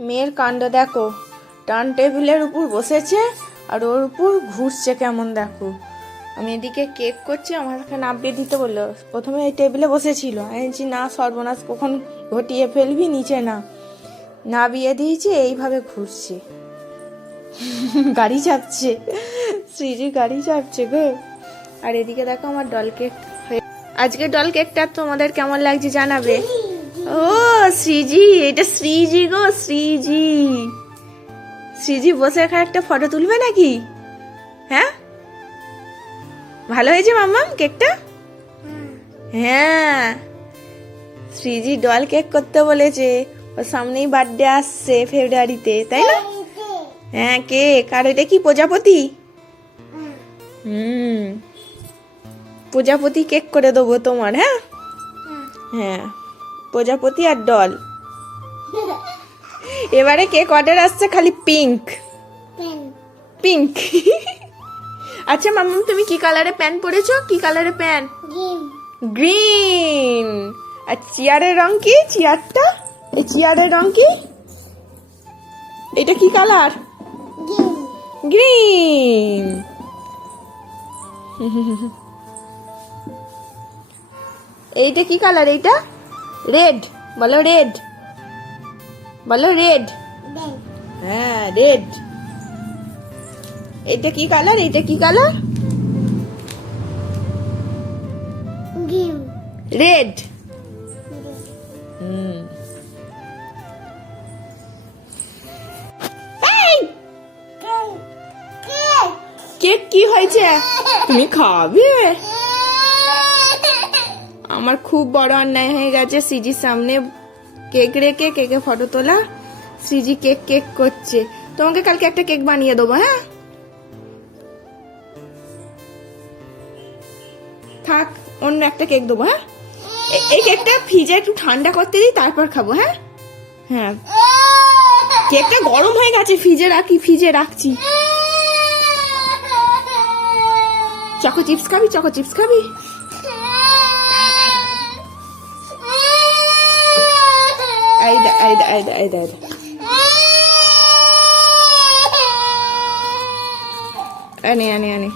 মেয়ের কাণ্ড দেখো। টার্ন টেবিলের উপর বসেছে আর ওর উপর ঘুরছে কেমন দেখো। আমি এদিকে কেক করছি আমাকে নামিয়ে দিতে বলল। প্রথমে এই টেবিলে বসেছিল। আমি না, সর্বনাশ, কখন ঘটিয়ে ফেলবি? নিচে না। নাবিয়ে দিয়েছি, এইভাবে ঘুরছে। গাড়ি চাপছে। শ্রীজি গাড়ি চাপছে গো। আর এদিকে দেখো, আমার ডল কেক আজকে ডল কেকটা তোমাদের কেমন লাগছে জানাবে? ও শ্রীজি এটা শ্রীজি গো শ্রীজি। শ্রীজি বসে এখানে একটা ফটো তুলবে নাকি? হ্যাঁ? ভালো হয়েছে মাম্মাম কেকটা? হ্যাঁ। শ্রীজি ডল কেক করতে বলেছে। ওর সামনেই বার্থডে আসছে ফেব্রুয়ারিতে তাই না? হ্যাঁ কেক আর এটা কি প্রজাপতি? হুম। প্রজাপতি কেক করে দেবো তোমার হ্যাঁ? হ্যাঁ। প্রজাপতি আর ডল। এবারে কেক অর্ডার আসছে? খালি পিঙ্ক। পিঙ্ক। আচ্ছা মাম্মাম তুমি কি কালারে প্যান্ট পরেছো? কি কালারে প্যান্ট? গ্রিন। আর চেয়ারের রং কি? চেয়ারটা? এই চেয়ারের রং কি? এটা কি কালার? গ্রিন। এইটা কি কালার এইটা? রেড বলো রেড বলো রেড হ্যাঁ রেড এটা কি কালার এটা কি কালার রেড হুম কেক কি হয়েছে? তুমি খাবে? আমার খুব বড় অন্যায় হয়ে গেছে। সিজির সামনে কেক রেখে, কেকে ফটো তোলা। সিজি কেক কেক করছে। তোমাকে কালকে একটা কেক বানিয়ে দেবো হ্যাঁ? থাক, অন্য একটা কেক দেবো হ্যাঁ? এই কেকটা ফ্রিজে একটু ঠান্ডা করতে দিই, তারপর খাব হ্যাঁ? হ্যাঁ। কেকটা গরম হয়ে গেছে, ফ্রিজে রাখি, ফ্রিজে রাখছি। চকো চিপস খাবি চকো চিপস খাবি? এই দে এই দে এই দে এই দে এই দে। আনে আনে আনে।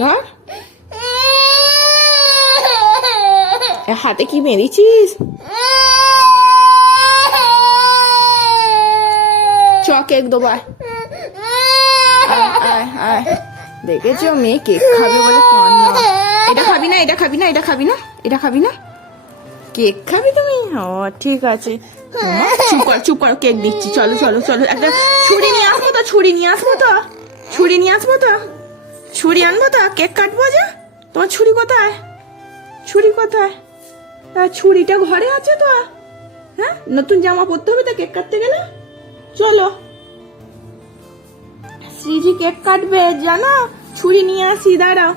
ধর। হাতে কি মেরেছিস? চ কেক দেবো আয় আয়, আয় আয়। দেখেছ মেয়ে কেক খাবে বলে কান্না। এটা খাবি না এটা খাবি না এটা খাবি না এটা খাবি না। কেক খাবি তুমি? ও ঠিক আছে। মামা, চুপ কর চুপ করো কেক দিচ্ছি। চলো চলো চলো। একটা ছুরি নিয়ে আসব তো ছুরি নিয়ে আসব তো। ছুরি নিয়ে আসব তো। ছুরি আনব তো? কেক কাটবো যে? তোমার ছুরি কোথায়? ছুরি কোথায়? তা ছুরিটা ঘরে আছে তো? হ্যাঁ? নতুন জামা পরতে হবে তো কেক কাটতে গেলে? চলো। শ্রীজি কেক কাটবে জানো? ছুরি নিয়ে আসি দাঁড়াও।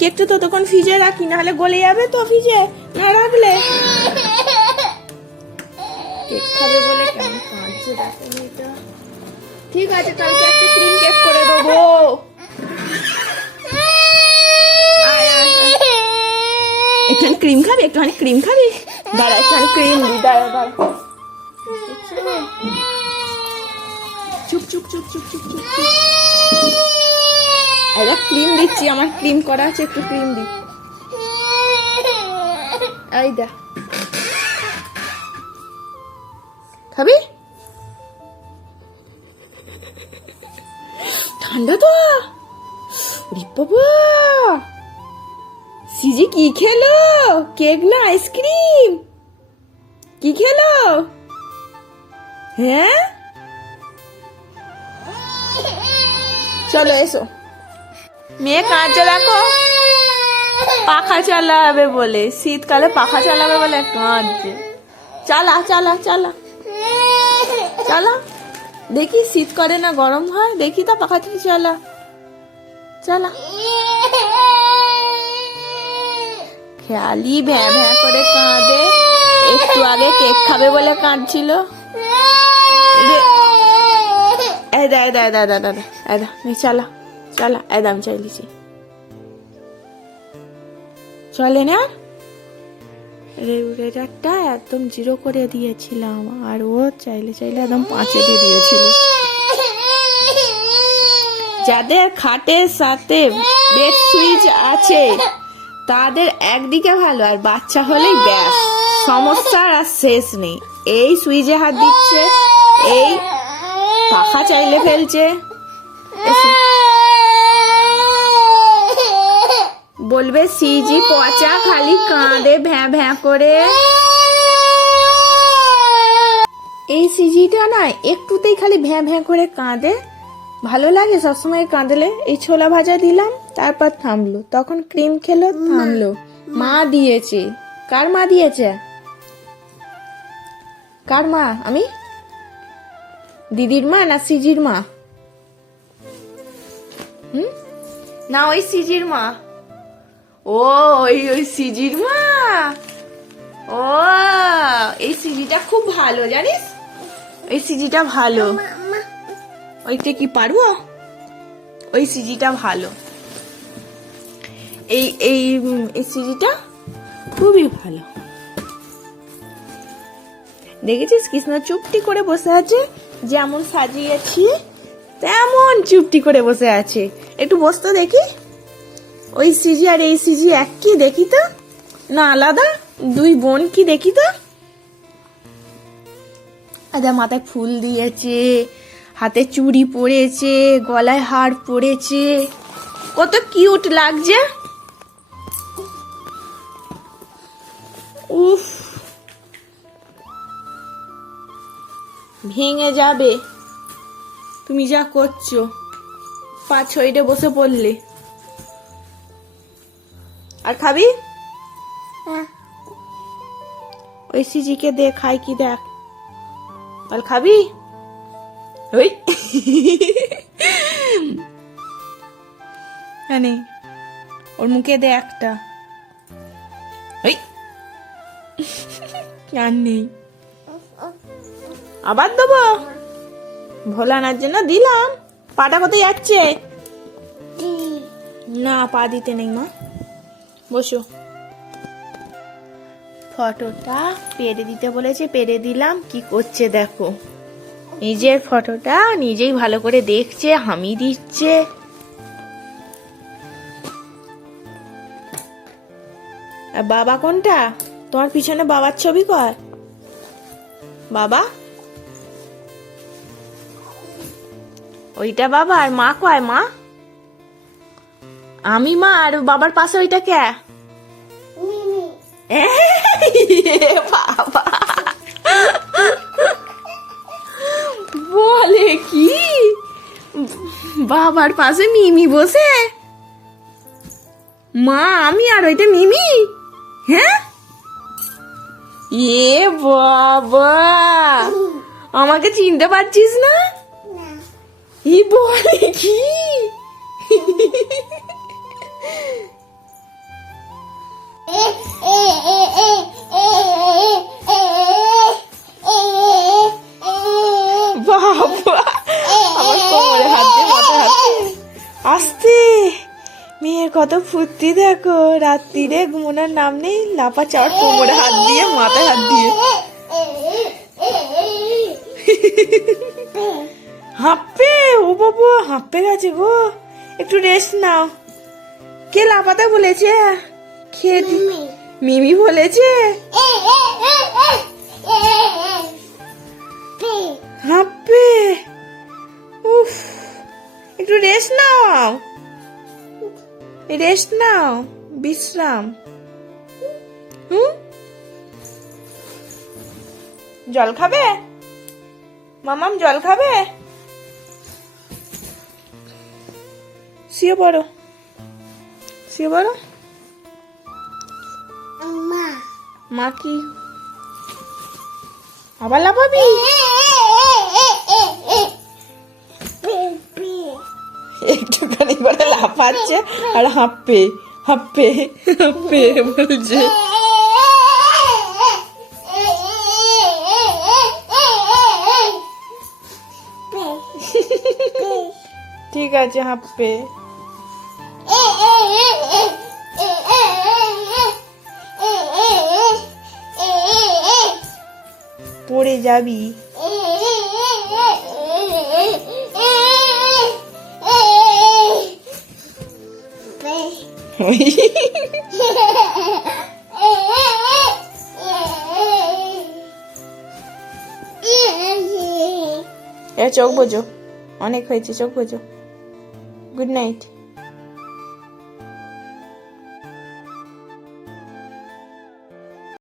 কেকটা তো তখন ফ্রিজে রাখি নাহলে গলে যাবে তো ফ্রিজে। না রাখলে। কেক খাবে বলে কেমন কাঁদছে? দেখো মেয়েটা। ঠিক আছে কালকে একটা ক্রিম কেক করে দেবো। একটুখানি ক্রিম খাবি একটুখানি ক্রিম খাবি? দাঁড়া একটুখানি ক্রিম দি দাঁড়া দাঁড়া। চুপ চুপ চুপ চুপ চুপ চুপ চুপ। একটা ক্রিম দিচ্ছি আমার ক্রিম করা আছে একটু ক্রিম দি এই খাবি? ঠান্ডা তো। বাবা। সিজি কি খেলো? কেক না আইসক্রিম? কি খেলো? হ্যাঁ? চলো এসো। মেয়ে কাঁদছে দেখো পাখা চালাবে বলে শীতকালে পাখা চালাবে বলে কাঁদছে চালা চালা চালা চালা দেখি শীত করে না গরম হয় দেখি তো পাখা থেকে চালা চালা খেয়ালি ভ্যাঁ ভ্যাঁ করে কাঁদে একটু আগে কেক খাবে বলে কাঁদছিল রে- এই দা দা দা দা দা দা এই চালা চালা এই দাম চাইলিছি চলে না? রেগুলেটারটা একদম জিরো করে দিয়েছিলাম, আর ও চাইলে চাইলে একদম পাঁচে দিয়ে দিয়েছিল। যাদের খাটের সাথে বেড সুইচ আছে, তাদের একদিকে ভালো, আর বাচ্চা হলেই ব্যাস। সমস্যার আর শেষ নেই। এই সুইচে হাত দিচ্ছে, এই পাখা চাইলে ফেলছে। বলবে সিজি পচা খালি কাঁদে ভ্যাঁ ভ্যাঁ করে। এই সিজিটা না একটুতেই খালি ভ্যাঁ ভ্যাঁ করে কাঁদে। ভালো লাগে সবসময় কাঁদলে। এই ছোলা ভাজা দিলাম তারপর থামলো। তখন ক্রিম খেলো থামলো। মা দিয়েছে। কার মা দিয়েছে? কার মা? আমি? দিদির মা না সিজির মা? হুম? না ওই সিজির মা। ও ওই ওই সিজির মা। ও এই সিজিটা খুব ভালো জানিস? এই সিজিটা ভালো। ওইটা কি পারব? ওই সিজিটা ভালো। এই এই এই সিজিটা খুবই ভালো। দেখেছিস কৃষ্ণ চুপটি করে বসে আছে? যেমন সাজিয়েছি তেমন চুপটি করে বসে আছে। একটু বসতো দেখি। ওই সিজি আর এই সিজি এক কি দেখি তো? না আলাদা? দুই বোন কি দেখি তো? আদা মাথায় ফুল দিয়েছে, হাতে চুড়ি পরেছে, গলায় হার পরেছে। কত কিউট লাগছে। উফ। ভেঙে যাবে। তুমি যা করছ। পাঁচ ছয়টে বসে পড়লে। আর খাবি? ওই সিজিকে দে খাই কি দেখ। আর খাবি? ওই। জানি ওর মুখে দে একটা। ওই। আর নেই। আবার দেবো? ভোলানার জন্য দিলাম। পাটা কোথায় যাচ্ছে? না পা দিতে নেই মা। বসো। ফটোটা পেরে দিতে বলেছে, পেরে দিলাম। কি করছে দেখো। নিজের ফটোটা নিজেই ভালো করে দেখছে, হামি দিচ্ছে। আর বাবা কোনটা? তোমার পিছনে বাবার ছবি কর। বাবা? ওইটা বাবা আর মা কয় মা? আমি মা, আর বাবার পাশে ওইটা কে? বাবা বলে কি? বাবার পাশে মিমি বসে। মা আমি আর ওইটা মিমি? হ্যাঁ? এ বাবা! আমাকে চিনতে পারছিস না। ই বলে কি? আস্তে, মেয়ের কত ফুর্তি দেখো। রাত্রিরে ঘুমানোর নাম নেই লাপা চাওয়ার কোমরে হাত দিয়ে, মাথায় হাত দিয়ে। হাঁপে, ও বাবু, হাঁপে গেছে গো। একটু রেস্ট নাও। কে লাপাতে বলেছে? খেয়ে দি- মিমি বলেছে? হাঁপে। উফ একটু রেস্ট নাও। রেস্ট নাও বিশ্রাম। হুম? জল খাবে? মামাম জল খাবে? শুয়ে পড়ো। শুয়ে পড়ো। মা কি আবার লাফাবি একটুখানি করে লাফাচ্ছে আর হাঁপে হাঁপে হাঁপে বলছে ঠিক আছে হাঁপে পড়ে যাবি। চোখ বোঝো। অনেক হয়েছে চোখ বোঝো। Good night